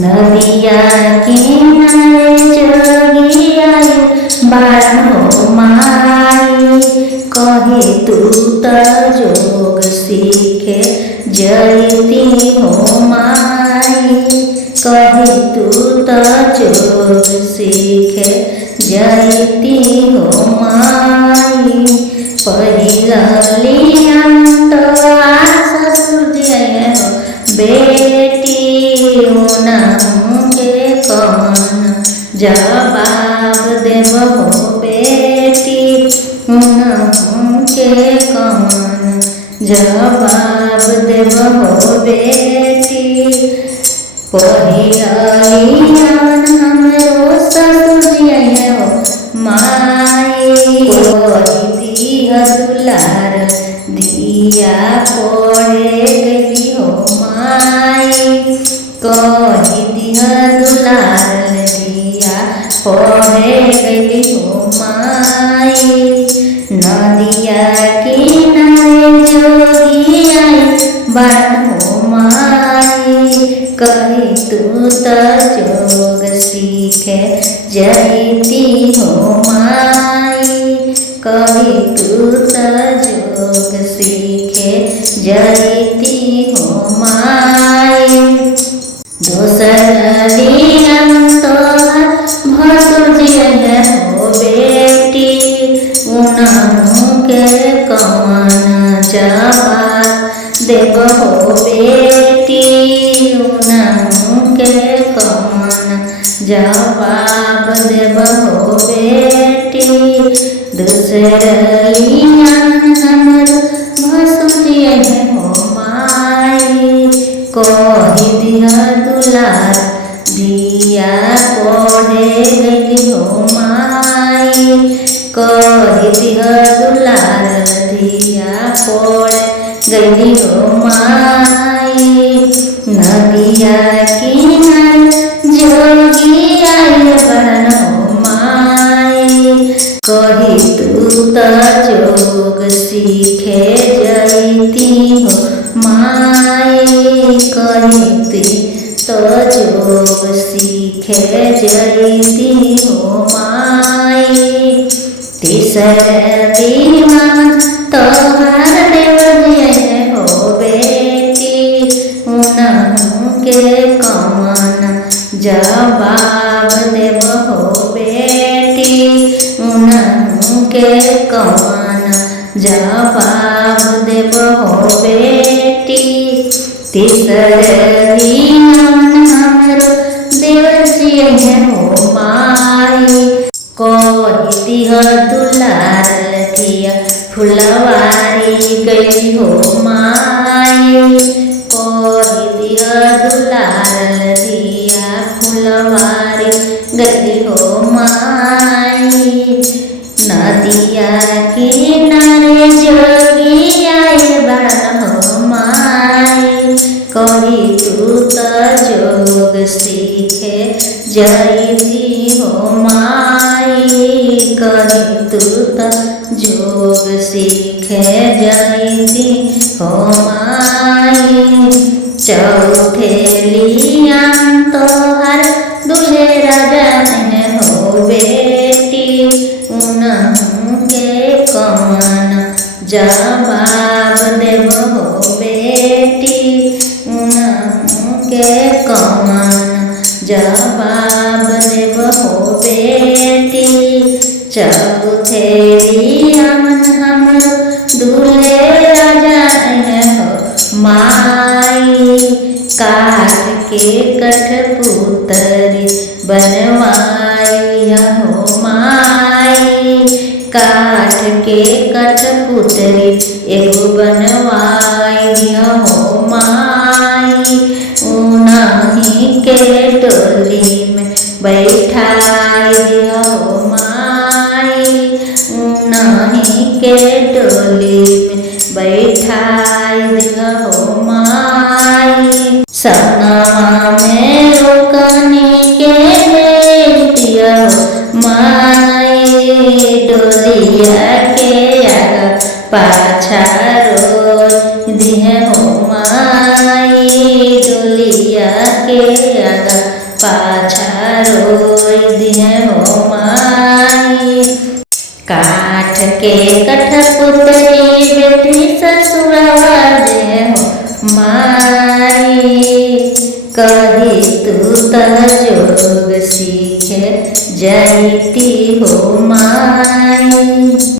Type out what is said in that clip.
नदिया किनारे जोगी आयु बारहो माई। कहे तू त जोग सीखे जयती हो माई। कहे तू त जोग सीखे जयती हो माई। पहिलिया तो आशा सूर्य हो बेटी उनके कौन जवाब देव हो बेटी उनके कौन जवाब देव हो बेटी। पहिलिया हमरो ससुरिया हो माई। दिया दुलार दिया पढ़े गई हो माई। कही दिया दुलार दिया पढ़े गई हो माई। नदिया किनारे जोगी आई बारहो माई। कही तू त जोग सीखे जयती हो माई। कही तू त जोग सीखे जयती हो माई। दोसर दियम तोहर भसुरिया हो बेटी उनके कौन जवाब देव हो बेटी उनके कौन जवाब देव हो बेटी। दूसरिया हमरो भसुरिया हो माई। कही दिया दुलार दिया पढ़े गई हो माई। कही दिया दुलार दिया पढ़े गई हो माई। नदिया किनारे जोगी आई बारहो माई। कही तू त जोग सीखे जयती हो माई। कही तू त जोग सीखे जयती हो माई। तीसर दीवान तोहार देव जय हो बेटी उनके कौन जवाब देव हो बेटी उनके कौन जवाब देव हो बेटी। तीसरिया हमरो देवजिया हो माई। कही दिया दुलार दिया फुलवारी गई हो माई। कही दिया दुलार दिया फुलवारी गई हो माई। नदिया किनारे जोगी आए बारहो माई। कही तू त जोग सीखे जयती हो माई। कही तू त जोग सीखे जयती हो माई। चौथेलिया तोहर दूल्हे राजा हो बेटी उनके कौन जवाब देव हो बेटी उनके कौन जवाब देव हो बेटी। चौथेलिया हमरो दूल्हे राजा हो माई। काठ के कठपुतरी बनवाई हो माई। काठ के कठपुतरी एगो बनवाई हो माई। उन्हीं के डोली में बैठाई हो माई। उन्हीं के डोली में बैठाई हो माई। सपना में रोकने के दिया हो माई। डोलिया के आगा पाछा रो दिए हो माई। डोलिया के आगा पाछा रोई दिए हो माई। काठ के कठपुतली बेटी ससुरवा दे हो माई। कही तू त जोग सीखे जैती हो माई।